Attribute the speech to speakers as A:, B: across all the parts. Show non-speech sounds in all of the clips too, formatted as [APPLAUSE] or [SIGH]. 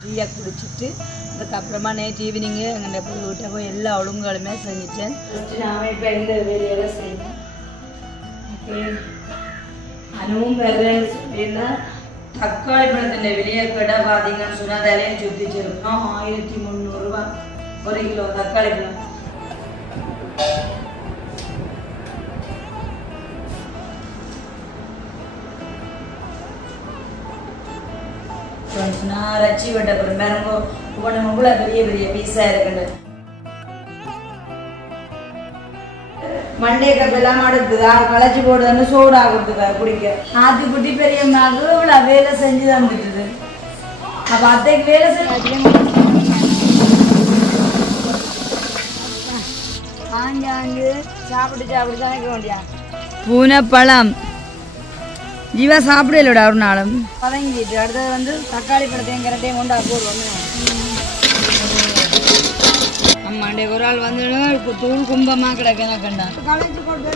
A: டீயை குடிச்சிட்டு அதுக்கப்புறமா நேற்று ஈவினிங்கு எங்கள் போய் வீட்டை போய் எல்லா ஒழுங்குகளுமே செஞ்சுட்டேன். நான் இப்போ எந்த வேலையெல்லாம் செய்யணும்? ஓகே அனுவும் வர்றேன்னு சொல்லியிருந்தா தக்காளி பழத்தின் வெளியே கடை பார்த்தீங்கன்னு சொன்னால் தலையும் சுத்திச்சிருக்கோம் ஆயிரத்தி முந்நூறுரூவா ஒரு கிலோ தக்காளி பழம். நான் ரச்சி விட்ட அப்புறம் மேரங்கோ ஒன்று இவ்வளோ பெரிய பெரிய பீஸா இருக்குது மண்டே கப்பெல்லாம் அடுத்துதா? களைச்சி போடுதுன்னு சோடா கொடுத்துக்கா குடிக்க? ஆத்து குட்டி பெரிய மக இவ்வளோ வேலை செஞ்சு தந்துட்டுது. அப்போ அத்தைக்கு வேலை செஞ்சு ஆங்காங்கு சாப்பிட்டு சாப்பிட்டு தான் வைக்க வேண்டியா பூனைப்பழம். ஜீவா சாப்பிடலோட ஒரு நாளும். பதங்கிட்டு அடுத்தது வந்து தக்காளி பழத்தையும் கரெக்டையும் கொண்டா போடுவோம் அம்மாண்டே ஒரு ஆள் வந்து இப்போ தூள் கும்பமா கிடக்கு கண்டா களைச்சு போட்டு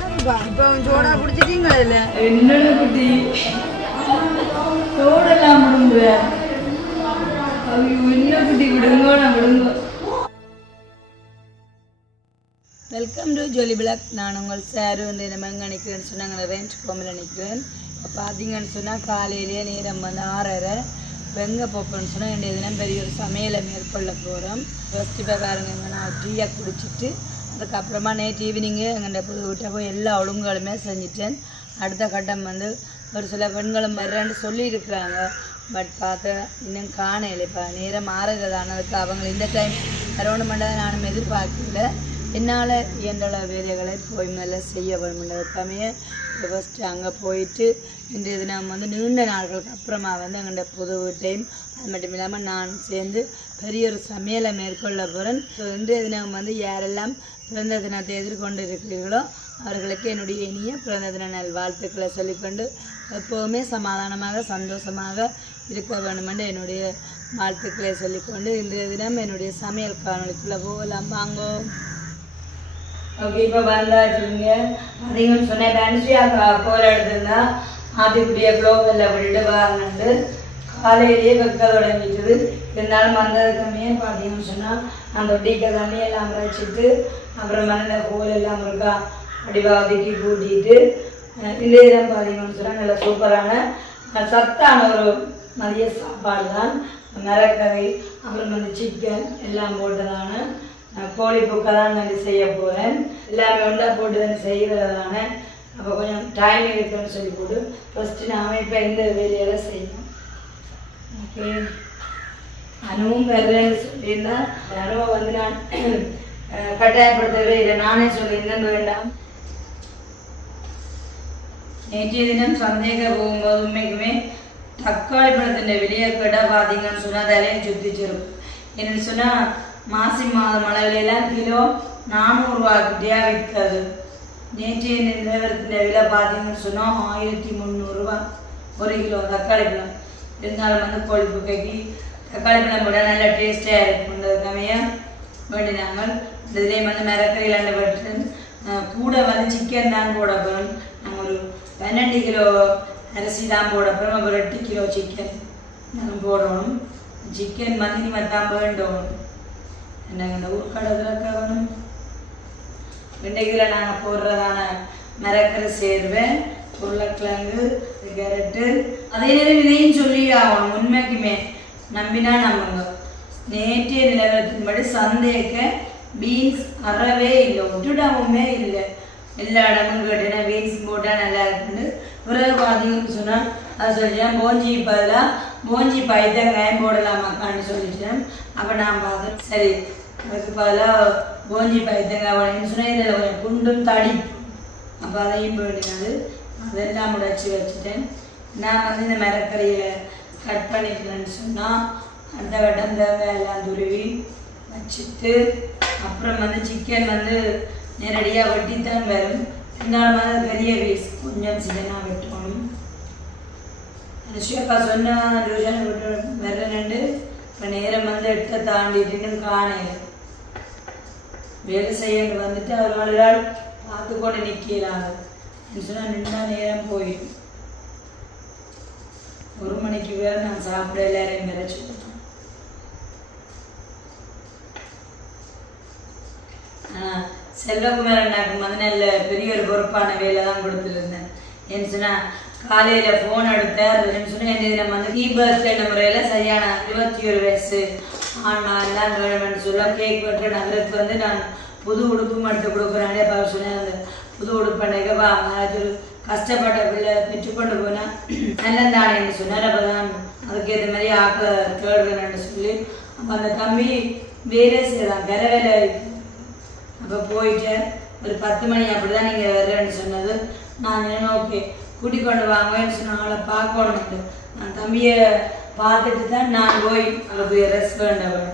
A: இப்போ சோடா குடிச்சிட்டீங்களா இல்ல? என்னோட குட்டி? சோடெல்லாம் முடிஞ்சு என்ன குட்டி? விடுங்க நான் விடுங்க. வெல்கம் டு ஜோலி பிளாக் நான் உங்கள் சாரு வந்து நம்ம எங்கே நிற்கிறேன்னு சொன்னாங்க ரேஞ்ச் கோமில் நிற்கிறேன் பார்த்தீங்கன்னு சொன்னால் காலையிலேயே நேரம் வந்து ஆறரை. வெங்க போப்போன்னு சொன்னால் என்னுடைய தினம் பெரிய ஒரு சமையலை மேற்கொள்ள போகிறோம் ஃபஸ்ட்டு இப்போ பாருங்க நான் டீயை குடிச்சிட்டு அதுக்கப்புறமா நேற்று ஈவினிங்கு எங்கள்கிட்ட புது வீட்டை போய் எல்லா ஒழுங்குகளுமே செஞ்சுட்டேன். அடுத்த கட்டம் வந்து ஒரு சில பெண்களும் வர்றேன்னு சொல்லியிருக்கிறாங்க. பட் பார்த்து இன்னும் காணலை இப்போ நேரம் ஆறுகிறது ஆனதுக்கு அவங்க இந்த டைம் வரணும் பண்ணதை நானும் எதிர்பார்க்கல. என்னால் இயன்ற வேலைகளை போய் மேலே செய்ய வேணும்ன்றதுக்காமே ஃபஸ்ட்டு அங்கே போயிட்டு இன்றைய தினம் வந்து நீண்ட நாட்களுக்கு அப்புறமா வந்து எங்கள்ட புது வீட்டையும் அது மட்டும் இல்லாமல் நான் சேர்ந்து பெரிய ஒரு சமையலை மேற்கொள்ள போகிறேன் ஸோ இன்றைய தினம் வந்து யாரெல்லாம் பிறந்த தினத்தை எதிர்கொண்டு இருக்கிறீர்களோ அவர்களுக்கு என்னுடைய இனிய பிறந்த தின நல் வாழ்த்துக்களை சொல்லிக்கொண்டு எப்போவுமே சமாதானமாக சந்தோஷமாக இருக்க வேண்டுமென்று என்னுடைய வாழ்த்துக்களை சொல்லிக்கொண்டு இன்றைய தினம் என்னுடைய சமையல் காணொலிக்குள்ளே போகலாம். வாங்கோ. ஓகே இப்போ வந்தாச்சுங்க. அதிகம் சொன்னேன் பென்சியா கோல் எடுத்திருந்தா ஆத்திக்குடிய குளோபலில் விட்டுட்டு வாங்கிட்டு காலையிலேயே வெக்க தொடங்கிட்டது. இருந்தாலும் வந்ததுக்குமே பார்த்தீங்கன்னு சொன்னால் அந்த டீக்க தண்ணி எல்லாம் வச்சுட்டு அப்புறம் மணல கோல் எல்லாம் இருக்கா அடிவாதிக்கு கூட்டிட்டு இந்த இடம் பார்த்தீங்கன்னு சொன்னால் நல்ல சூப்பரான சத்தான ஒரு மதிய சாப்பாடு தான் மரக்கறி அப்புறம் வந்து சிக்கன் எல்லாம் போட்டதான கோழி புக்கை தான் நான் செய்ய போகிறேன் எல்லாமே ஒன்றா போட்டு தான் செய்கிறதான அப்போ கொஞ்சம் டைம் இருக்குன்னு சொல்லி போட்டு ஃபஸ்ட்டு நாம இப்போ இந்த வேலையெல்லாம் செய்யணும். ஓகே அனுவும் வர்றேன்னு சொல்லியிருந்தா அனுவை வந்து நான் அஹ், கட்டாயப்படுத்தவே இல்லை. நானே சொல்லியிருந்தேன் வேண்டாம் நேற்றைய தினம் சந்தேக போகும்போது உண்மைக்குமே தக்காளி பழத்தின் வெளியே கடை பார்த்தீங்கன்னு சொன்னால் தலையை சுத்திச்சிருக்கும் என்னன்னு சொன்னால் மாசி மாதம் அளவிலாம் கிலோ நானூறுரூவாக்கிட்டே விற்காது. நேற்றைய நிலவரத்தின் விலை பார்த்தீங்கன்னு சொன்னால் ஆயிரத்தி முந்நூறுரூவா ஒரு கிலோ தக்காளி பழம். இருந்தாலும் வந்து கொழுப்பு கக்கி தக்காளி பழம் கூட நல்லா டேஸ்ட்டாக வேண்டி நாங்கள் இதுலேயும் வந்து மிரக்கறி ரெண்டு பட்டு கூட வந்து சிக்கன் தான் போட போகிறோம் நாங்கள் ஒரு பன்னெண்டு கிலோ அரிசி தான் போட போகிறோம் அப்புறம் எட்டு கிலோ சிக்கன் நாங்கள் போடணும் சிக்கன் வந்து இனிமேல் தான் வேண்டும். என்னங்க இந்த ஊர்க்கடத்தில் வேணும் இன்றைக்கில் நாங்கள் போடுறதான மிரக்கறி சேர்வேன். உருளைக்கிழங்கு கேரட்டு. அதே நேரம் இதையும் சொல்லி ஆகணும். உண்மைக்குமே நம்பினா நம்புங்க. நேற்றைய நிலவரத்தின்படி சந்தேக பீன்ஸ் அறவே இல்லை. ஒட்டுடாமுமே இல்லை. எல்லா இடமும் கேட்டேன் பீன்ஸ் போட்டால் நல்லா இருக்குன்னு பிறகு பார்த்தீங்கன்னு சொன்னால் அது சொல்லிட்டேன். போஞ்சி பதிலாக போஞ்சி பைத்தங்காயம் போடலாமாக்கான்னு சொல்லிட்டேன். அப்போ நான் பார்த்தேன் சரி அதுக்கு பதிலாக போஞ்சி பயத்தங்காய் போடணும்னு சொன்னால் இதில் கொஞ்சம் குண்டும் தடி. அப்போ அதையும் போயிடுனது அதெல்லாம் முடைச்சி வச்சுட்டேன். நான் வந்து இந்த மிரக்கறியை கட் பண்ணிக்கலன்னு சொன்னால் அந்த கட்டம் தேவையெல்லாம் துருவி வச்சுட்டு அப்புறம் வந்து சிக்கன் வந்து நேரடியாக வெட்டித்தான் வரும். இருந்தாலும் அது பெரிய பீஸ் கொஞ்சம் சிக்கனாக வெட்டணும். சொன்ன சொன்னா வெட்டு விட்டு ரெண்டு இப்போ நேரம் வந்து எட்டை தாண்டிட்டு இன்னும் வேலை செய்யறது வந்துட்டு அவர் அவர்களால் பார்த்து கொண்டு நிற்கிறாங்க சொன்னால் நின்றா நேரம் போயிடும். ஒரு மணிக்கு வேற நான் சாப்பிட எல்லாரையும் வேற சொல்லுவேன் ஆனால் செல்வகுமார் அண்ணாக்கு வந்து பெரிய ஒரு பொறுப்பான வேலை தான் கொடுத்துருந்தேன் ஏன்னு காலையில போன் எடுத்தார் சொன்னால் என்ன நம்ம வந்து கீ பர்த்டே முறையில் சரியான இருபத்தி ஒரு வயசு. ஆனால் எல்லாம் வேணும்னு சொல்ல கேக் வெட்டுற நகரத்துக்கு வந்து நான் புது உடுப்பு எடுத்து கொடுக்குறானே அப்போ சொன்னேன். அந்த புது உடுப்பு அன்னைக்கு அது ஒரு கஷ்டப்பட்ட பிள்ளை பெற்றுக்கொண்டு போனா நல்ல தானேன்னு சொன்னார். அப்போ தான் அதுக்கேற்ற மாதிரி ஆக்களை தேடுறேன்னு சொல்லி. அப்போ அந்த தம்பி வேலை செய்யலாம் கரை வேலை. அப்போ போயிட்டு ஒரு பத்து மணி அப்படி தான் நீங்கள் வர்றேன்னு சொன்னது. நான் ஓகே. கூட்டிக் கொண்டு வாங்கன்னு சொன்னாங்கள ஆளை பார்க்கணும்ட்டு நான் தம்பியை பார்த்துட்டு தான் நான் போய் அங்கே போய் ரெஸ்ட் பண்ணவன்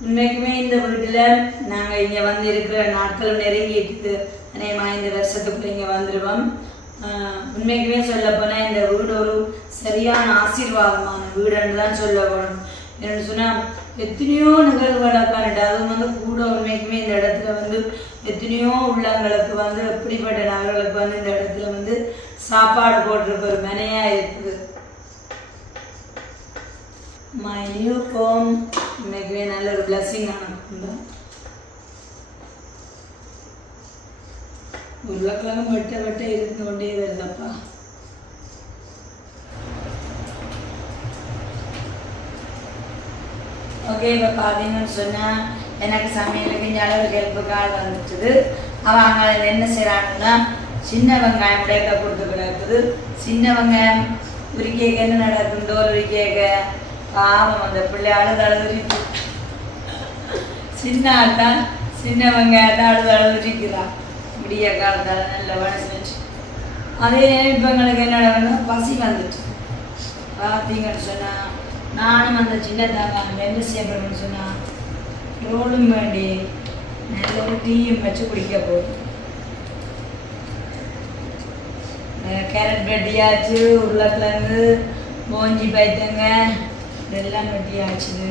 A: உண்மைக்குமே இந்த வீட்டில் நாங்கள் இங்கே வந்து இருக்கிற நாட்கள் நெருங்கிட்டு அநேகமாக இந்த வருஷத்துக்குள்ள இங்கே வந்துடுவோம் ஆஹ் உண்மைக்குமே சொல்ல போனால் இந்த வீடு ஒரு சரியான ஆசீர்வாதமான வீடுன்னு தான் சொல்ல வேணும் என்னென்னு சொன்னால் எத்தனையோ நிகழ்வுகளை காணட்டு அதுவும் வந்து கூட உண்மைக்குமே இந்த இடத்துல வந்து எத்தனையோ உள்ளங்களுக்கு வந்து எப்படிப்பட்ட நகர்களுக்கு வந்து இந்த இடத்துல வந்து சாப்பாடு போட்டிருக்க ஒரு மனையாக இருக்குது. மை நியூ ஹோம் இன்னைக்குமே நல்ல ஒரு பிளஸ்ஸிங் ஆனது உருளைக்கிழங்கு வெட்ட வெட்ட இருந்து கொண்டே வருதப்பா. ஓகே இப்போ பார்த்தீங்கன்னு சொன்னால் எனக்கு சமையலுக்கு இங்கே அளவு ஹெல்ப்புக்கு ஆள் வந்துட்டுது அவன் அங்கே என்ன செய்கிறாங்கன்னா சின்ன வெங்காயம் உடைக்க கொடுத்து கிடக்குது. சின்ன வெங்காயம் உரிக்கேக்க என்ன நடக்கும்? டோல் உரிக்கேக்க. பாவம் அந்த பிள்ளை அழுது அழுதுரிக்கு சின்ன ஆள் தான் சின்ன வெங்காயத்தை அழுது அழுதுரிக்கிறான் விடிய காலத்தால் நல்ல மனசு வச்சு அதே இப்போ எங்களுக்கு என்ன நடக்கணும் பசி வந்துச்சு. பார்த்தீங்கன்னு சொன்னால் நானும் அந்த சின்னதாக என்ன செய்யப்படும்னு சொன்னால் ரோலும் வேண்டி நல்ல ஒரு டீயும் வச்சு குடிக்க போகும் கேரட் வெட்டியாச்சு உருளைக்கிழங்கு போஞ்சி பைத்தங்க இதெல்லாம் வெட்டியாச்சுது.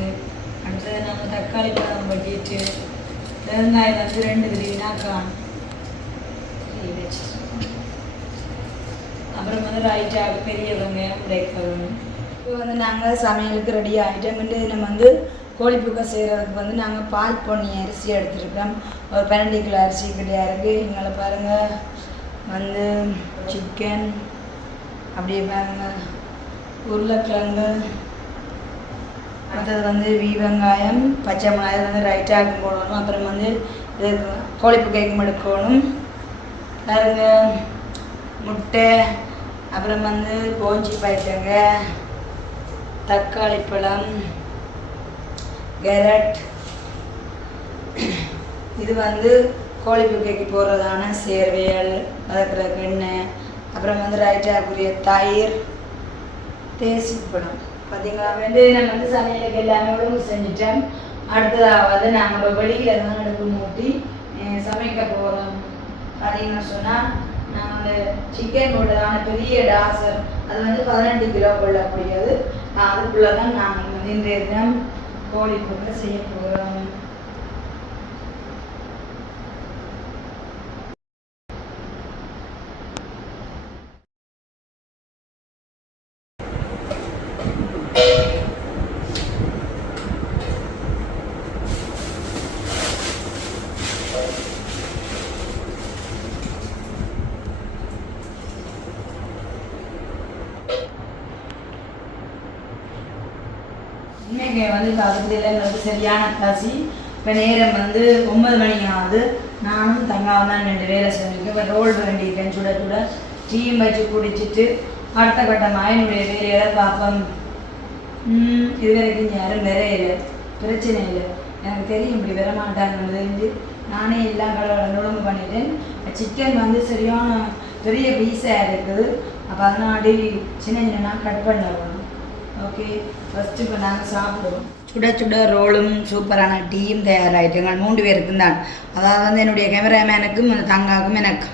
A: அடுத்தது நம்ம தக்காளி பழம் வெட்டிட்டு வெங்காயம் வந்து ரெண்டு கிரீனா காணும். அப்புறம் வந்து ரைட்டாக பெரிய வெங்காயம் உடைக்கணும் இப்போ வந்து நாங்கள் சமையலுக்கு ரெடி ஆகிட்டோம் நம்ம வந்து கோழி புக்கை செய்கிறதுக்கு வந்து நாங்கள் பால் பொன்னி அரிசி எடுத்துருக்கோம். ஒரு பன்னெண்டு கிலோ அரிசி கிடையாது இருக்குது எங்களை பாருங்கள் வந்து சிக்கன் அப்படியே பாருங்கள் உருளைக்கிழங்கு அடுத்தது வந்து வீ வெங்காயம் பச்சை மிளகாய் வந்து ரைட்டாக போடணும் அப்புறம் வந்து இது கோழிப்பு கேக்கும் எடுக்கணும் பாருங்க. முட்டை அப்புறம் வந்து போஞ்சி பயிட்டங்க தக்காளி பழம் கேரட். இது வந்து கோழி புக்கைக்கு போடுறதான சேர்வையல் வதக்கிற எண்ணெய் அப்புறம் வந்து ரைட்டாக்குரிய தயிர் தேசி பழம். பார்த்தீங்களா வந்து நான் வந்து சமையலுக்கு எல்லாமே ஒழுங்கு செஞ்சுட்டேன். அடுத்ததாக வந்து நாங்கள் வெளியில் தான் அடுப்பு மூட்டி சமைக்க போகிறோம் பார்த்தீங்கன்னு சொன்னால் நான் வந்து சிக்கன் போட்டதான பெரிய டாசர். அது வந்து பதினெட்டு கிலோ கொள்ளக்கூடியது. அதுக்குள்ளே தான் நாங்கள் வந்து இன்றைய தினம் கோழி போட்டு செய்ய போகிறோம் இன்னைக்கு வந்து காலத்தில் எங்களுக்கு சரியான பசி. இப்போ நேரம் வந்து ஒன்பது மணி ஆகுது. நானும் தங்காவும் தான் ரெண்டு வேலை செஞ்சுருக்கேன் இப்போ ரோல் வேண்டியிருக்கேன் சுட சுட டீயும் வச்சு குடிச்சிட்டு அடுத்த கட்டமாக என்னுடைய வேலையை பார்ப்போம். ம், இது வரைக்கும் யாரும் நிறைய பிரச்சனை இல்லை. எனக்கு தெரியும் இப்படி வர மாட்டாங்கன்னு நானே எல்லாம் கடவுளை நுழம்பு பண்ணிட்டேன். சிக்கன் வந்து சரியான பெரிய பீஸாக இருக்குது. அப்போ அதனால் சின்ன சின்ன கட் பண்ணணும். ஓகே ஃபஸ்ட்டு இப்போ நாங்கள் சாப்பிடுவோம். சுட சுட ரோலும் சூப்பரான டீயும் தயாராகிட்டுங்க மூன்று பேருக்கும் தான். அதாவது வந்து என்னுடைய கேமராமேனுக்கும் அந்த தங்காவுக்கும் எனக்கு.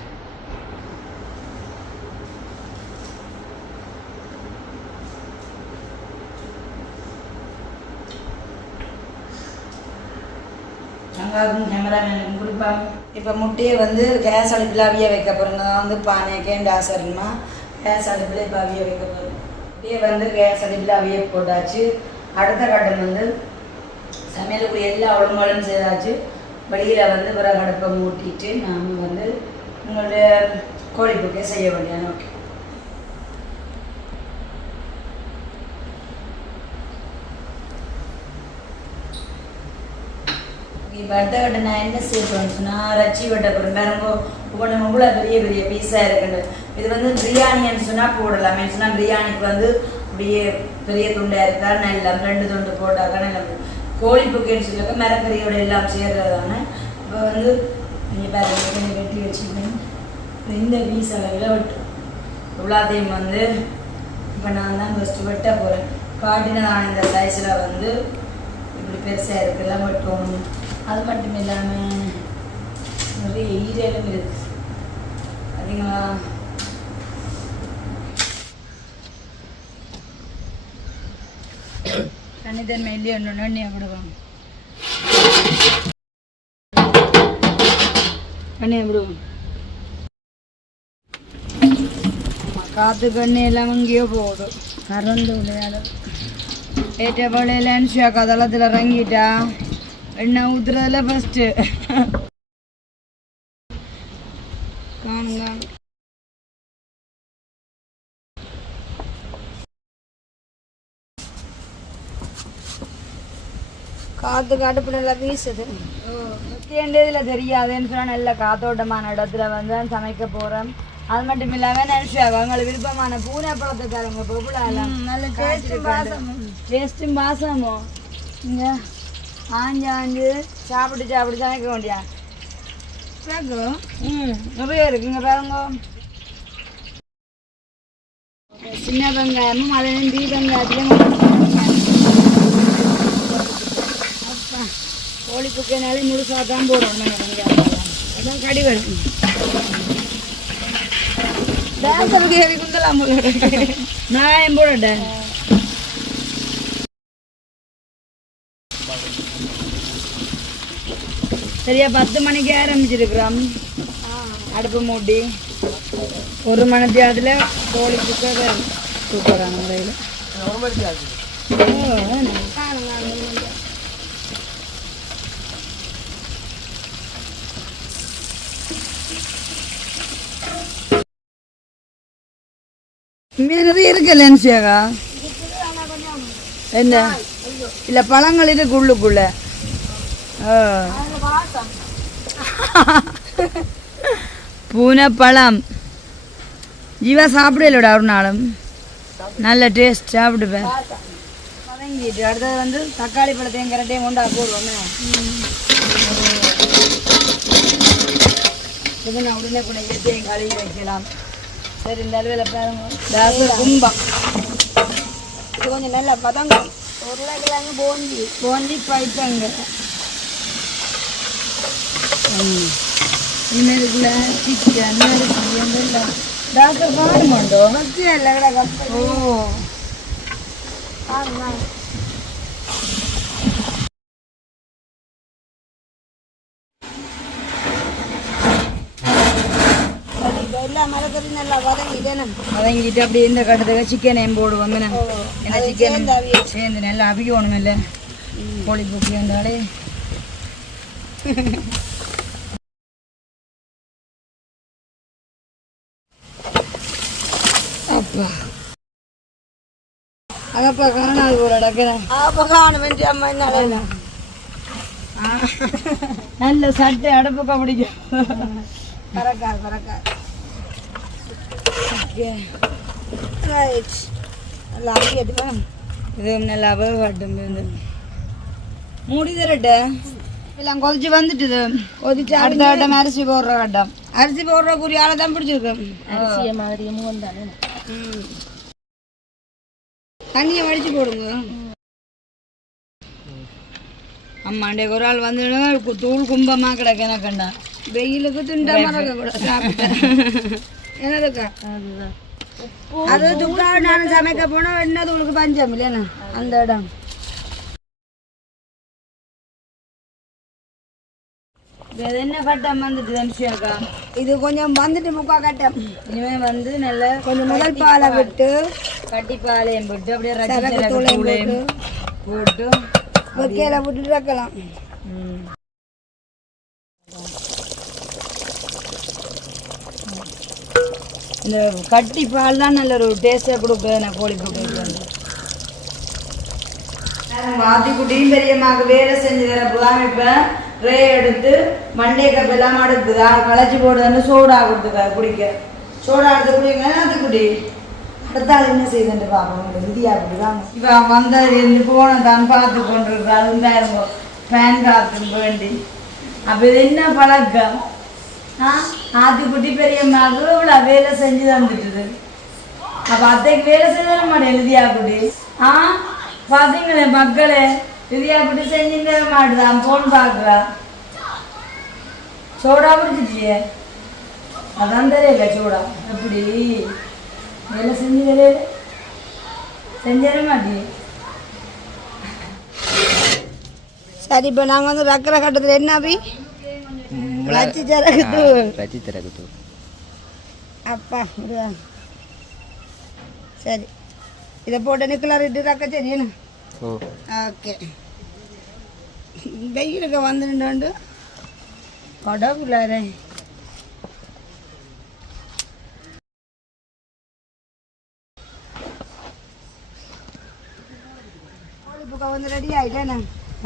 A: தங்காவுக்கும் கேமராமேனுக்கும் கொடுப்பாங்க இப்போ முட்டையை வந்து கேஸ் அடுப்பில் அவிய வைக்க போகிறோங்க வந்து பானை கேண்டு ஆசரணுமா கேஸ் அடுப்பில் இப்போ அவிய வைக்க போகிறோம் அப்படியே வந்து கேஸ் அடுப்பில் அவிய போட்டாச்சு. அடுத்த கட்டம் வந்து சமையலுக்கு எல்லா ஒழுங்குகளும் செய்தாச்சு. வெளியில் வந்து பிறகு அடுப்பை மூட்டிட்டு நாம் வந்து உங்களுடைய கோழிப்புக்கே செய்ய வேண்டிய ஓகே இப்போ அடுத்த கட்ட நான் என்ன செய்ய சொன்னால் சொன்னா ரச்சி வெட்ட போகிறேன் பாருங்க ஒவ்வொன்று இவ்வளோ பெரிய பெரிய பீஸாக இருக்குது இது வந்து பிரியாணின்னு சொன்னால் போடலாம். சொன்னால் பிரியாணிக்கு வந்து அப்படியே பெரிய துண்டாக இருக்கா நல்லா ரெண்டு துண்டு போட்டாக்கா நல்லா கோழி புக்கேன்னு சொல்லியிருக்க மரக்கறியோட எல்லாம் சேர்றதான. இப்போ வந்து நீங்கள் பாருங்க கொஞ்சம் வெட்டி வச்சுக்கணும் இந்த பீஸ் அளவில் வெட்டும் இவ்வளோத்தையும் வந்து இப்போ நான் தான் ஃபஸ்ட்டு வெட்ட போகிறேன் காட்டினதான இந்த சைஸில் வந்து இப்படி பெருசாக இருக்குல்லாம் வெட்டணும் அது மட்டும் இல்லாமல் நிறைய ஈரலும் இருக்கு. பார்த்தீங்களா தனித்தன்மை இல்லையே ஒன்று விடுவாங்க பண்ணி விடுவோம் காத்து கண்ணு எல்லாம் எங்கேயோ போகுது. கறந்து விளையாடும் ஏற்ற போல இல்லைன்னு கதளத்தில் இறங்கிட்டா. எண்ணெய் ஊத்துறதுல ஃபஸ்ட்டு காணும் காணும் காற்று கடுப்பு நல்லா வீசுது முக்கியன்றதுல தெரியாதுன்னு சொன்னால் நல்ல காத்தோட்டமான இடத்துல வந்து தான் சமைக்க போகிறோம் அது மட்டும் இல்லாமல் நினச்சாங்க அவங்களுக்கு விருப்பமான பூனை பழத்தை தரங்க பொருளாலாம் நல்ல டேஸ்ட்டும் பாசமும் டேஸ்ட்டும் பாசமும் இங்கே ஆஞ்சு ஆஞ்சு சாப்பிட்டு சாப்பிட்டு சமைக்க வேண்டியா? ம் நிறைய இருக்குங்க பாருங்க. சின்ன வெங்காயமும் அதை நம்பி வெங்காயத்திலும் கோழி குக்கைனாலே முழுசாக தான் போடணும் வெங்காயம். அதான் கடி குந்தலாம் நான் போடட்டேன்? சரியா பத்து மணிக்கு ஆரம்பிச்சிருக்கிறோம். அடுப்பு மூட்டி ஒரு மணி நேரத்தில் கோழி குக்கர் சூப்பரான முறையில். நிறைய இருக்கு லென்சியாகா என்ன? இல்லை பழங்கள் இருக்கு உள்ளுக்குள்ள. ஆ. பூனைப்பழம். ஜீவா சாப்பிடலடா ஒரு நாளும். நல்ல டேஸ்ட் சாப்பிடுவேன் வதங்கிட்டு அடுத்தது வந்து தக்காளி பழத்தையும் கரெக்டையும் கொண்டா போடுவோமே. இது நான் உடனே கூட இயற்கையும் கழுவி வைக்கலாம். சரி இந்த அளவில் பாருங்க. கும்பம். இது கொஞ்சம் நல்லா பதங்கம். உருளைக்கிழங்கு போந்தி. போந்தி பைப்பங்க പിന്നെ എടുക്കില്ല ചിക്കൻ എന്തെല്ലാം ഡാക്ടർ കാണുമുണ്ടോ ഓ வதங்கிட்டு அப்படியே இந்த கட்டத்துக்கு சிக்கனையும் போடுவோம் ஏன்னா சிக்கன் சேர்ந்து நல்லா அபிக்கணுமில்ல கோழி பூக்கி வந்தாலே.
B: என்ன
A: நல்ல சட்டை அடுப்புக்கா பிடிக்கும்
B: பறக்கா பறக்கா
A: Okay.
B: ரைட் நல்லா அடிக்கட்டுமா?
A: இது நல்லா வேகட்டும் இது மூடி தரட்ட எல்லாம் கொதிச்சு வந்துட்டுது. கொதிச்சு அடுத்த கட்டம் அரிசி போடுற கட்டம் அரிசி போடுற குறியால தான் பிடிச்சிருக்கு.
B: அரிசிய மாதிரி மூணு தானே
A: ம். தண்ணியை வடிச்சு போடுங்க. அம்மாண்டே ஒரு ஆள் வந்து தூள் கும்பமா கிடக்கு எனக்குண்டா. வெயிலுக்கு துண்டா மறக்க கூட சாப்பிட்டேன். [LAUGHS] என்னதுக்கா?
B: அதுதான்.
A: அது துக்கா நான் சமைக்க போனா என்ன தூளுக்கு பஞ்சம் இல்லையா? அந்த இடம். இது என்ன கட்டம் வந்துட்டு தனுஷியாக்கா
B: இது கொஞ்சம் வந்துட்டு முக்கா கட்டம்.
A: இனிமே வந்து நல்ல
B: கொஞ்சம் முதல் பாலை விட்டு
A: கட்டி பாலையும் போட்டு அப்படியே
B: சரக்கு
A: ரஜினி
B: தூளையும்
A: தூளையும் போட்டு
B: வெக்கையில விட்டுட்டு வைக்கலாம்.
A: இந்த கட்டி பால் தான் நல்ல ஒரு டேஸ்டை கொடுக்குது நான் கோழி போட்டு வாத்திக்குட்டியும் பெரியம்மாக்கு வேலை செஞ்சு தரப்போதான் இப்போ. ரே எடுத்து மண்டே கப் எல்லாம் அடுக்குதா களைச்சி போடுதுன்னு சோடா கொடுத்துதா குடிக்க. சோடா எடுத்து குடிங்க அது குடி. அடுத்த என்ன செய்யுதுன்னு பார்ப்போம் விதியா குடி வாங்க இப்போ வந்த இருந்து போன தான் பார்த்து கொண்டிருக்கிறா இருக்கும் ஃபேன் காத்துக்கு வேண்டி. அப்போ இது என்ன பழக்கம்? ஆ ஆத்துக்குட்டி பெரியம்மாவுக்கு இவ்வளோ வேலை செஞ்சு தந்துட்டுது. அப்போ அத்தைக்கு வேலை செய்தாலும் மாட்டேன் எழுதியா குடி. ஆ பார்த்தீங்களே மக்களே. எழுதியா குடி செஞ்சு தர மாட்டுதான் போன் பாக்குறா சோடா குடிச்சிட்டியே? அதான் தெரியல சோடா. எப்படி? வேலை செஞ்சு தெரியல. செஞ்சிட மாட்டியே?
B: சரி இப்போ நாங்கள் வந்து ரக்கிற கட்டத்தில் என்ன அபி? லட்சி சரக்கு தூள்
C: ரஜி திறகுது
B: அப்பா. சரி. இதை போட்டு நிக்கலர் இட்டு ரக்க சரி என்ன? ஓகே வெயிலுக்கு வந்து நின்று கடவுளரே. வந்து ரெடி ஆயிட்டேண்ணே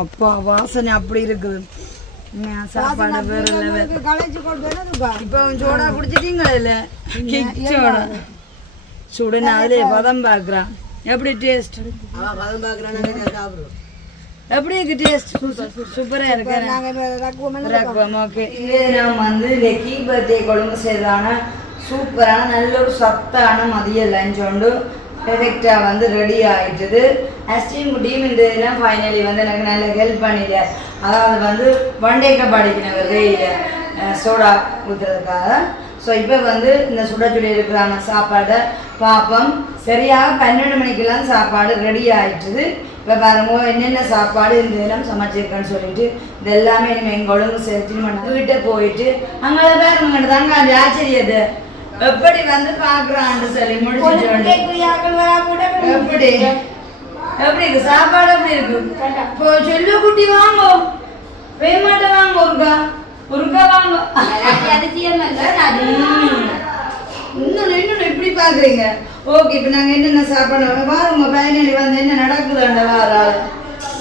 A: அப்பா வாசனை அப்படி இருக்குது. சாப்பாடு வேற.
B: களைச்சு கொண்டு வரதுப்பா
A: இப்போ சோடா குடிச்சிட்டீங்களா இல்ல? Kick soda. சுடுன்னு அதுலயே பதம் பார்க்குறான். எப்படி டேஸ்ட் எப்படி இருக்கு டேஸ்ட் சூப்பரா இருக்கு. ஓகே இது நம்ம வந்து லெக்கி பர்த்டே கொழும்பு செய்தான சூப்பரான நல்ல ஒரு சத்தான மதிய லஞ்ச் உண்டு. பெர்ஃபெக்டாக வந்து ரெடி ஆயிட்டுது. அஸ்டின் குட்டியும் இந்த இதெல்லாம் ஃபைனலி வந்து எனக்கு நல்ல ஹெல்ப் பண்ணிட்டார் அதாவது வந்து ஒன் டே கப் அடிக்கணும் வெயில் சோடா ஊற்றுறதுக்காக ஸோ இப்போ வந்து இந்த சுட சுட இருக்கிறான சாப்பாடை. பார்ப்போம் சரியாக பன்னெண்டு மணிக்கெல்லாம் சாப்பாடு ரெடி ஆயிட்டுது. இப்போ பாருங்க என்னென்ன சாப்பாடு இந்த தினம் சமைச்சிருக்கேன்னு சொல்லிட்டு இது எல்லாமே இனிமேல் எங்கள் ஒழுங்கு சேர்த்து வீட்டை போயிட்டு அங்கே பாருங்க தாங்க அந்த ஆச்சரியத்தை எப்படி வந்து பார்க்குறான்னு சொல்லி முடிச்சுட்டு எப்படி எப்படி? இருக்கு? சாப்பாடு எப்படி இருக்கு? இப்போ செல்லு குட்டி வாங்கோ. பேமாட்ட வாங்க ஒருக்கா வாங்க ம். இன்னொன்னு இன்னொன்னு இப்படி பாக்குறீங்க. ஓகே இப்போ நாங்க என்னென்ன சாப்பாடு பாருங்க பயனி வந்து என்ன நடக்குதுண்ட வார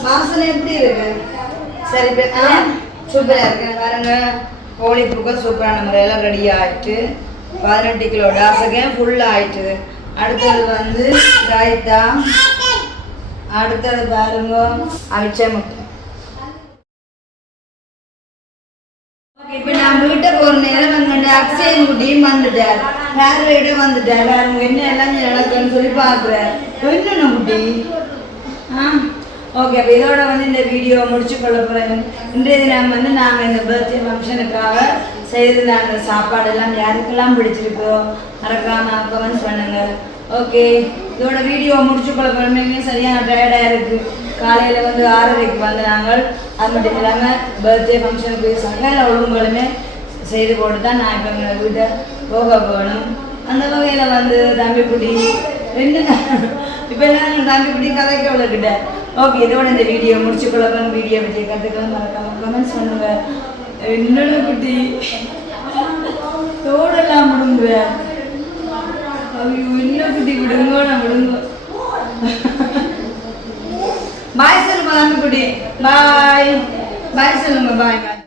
A: வாசனை எப்படி இருக்கு? சரி இப்போ ஆ சூப்பரா இருக்கு. பாருங்க கோழி புக்க சூப்பரான முறையில ரெடி ஆயிட்டு பதினெட்டு கிலோ டாசகம் ஃபுல் ஆயிட்டு. அடுத்தது வந்து ரைத்தா. அடுத்தது பாருங்க அவிச்ச முட்டை. இப்ப நான் வீட்டை போற நேரம் வந்துட்டு அக்ஷயன் குட்டியும் வந்துட்டார் பார்வையிட வந்துட்டார் அவங்க என்ன எல்லாம் நடக்குன்னு சொல்லி பாக்குறேன் என்னென்ன குட்டி ஆ ஓகே அப்போ இதோட வந்து இந்த வீடியோ முடிச்சு கொள்ள போகிறேன் இன்றைய தினம் வந்து நாங்கள் இந்த பர்த்டே ஃபங்க்ஷனுக்காக செய்திருந்தாங்க சாப்பாடு எல்லாம் யாருக்கெல்லாம் பிடிச்சிருக்கோ மறக்காம கமெண்ட்ஸ் பண்ணுங்கள் ஓகே இதோட வீடியோ முடிச்சு கொள்ள போகிறோம் சரியான டயர்டாக இருக்கு. காலையில் வந்து ஆறரைக்கு வந்து நாங்கள் அது மட்டும் இல்லாமல் பர்த்டே ஃபங்க்ஷனுக்கு எல்லா ஒழுங்குகளுமே செய்து போட்டு தான் நான் இப்போ எங்களை வீட்டை போக போகணும். அந்த வகையில் வந்து தம்பிக்குட்டி ரெண்டு இப்போ என்ன தம்பிக்குட்டி கதைக்க விளக்கிட்ட ஓகே இதோட இந்த வீடியோ முடிச்சு கொள்ளலாம் வீடியோ பற்றிய கற்றுக்கலாம் மறக்காம கமெண்ட்ஸ் பண்ணுங்க. என்னோட குட்டி? தோடெல்லாம் விடுங்க ஐயோ என்ன குட்டி விடுங்க நான் விடுங்க பாய் சொல்லுங்க தம்பிக்குட்டி பாய் பாய் சொல்லுங்க பாய் பாய்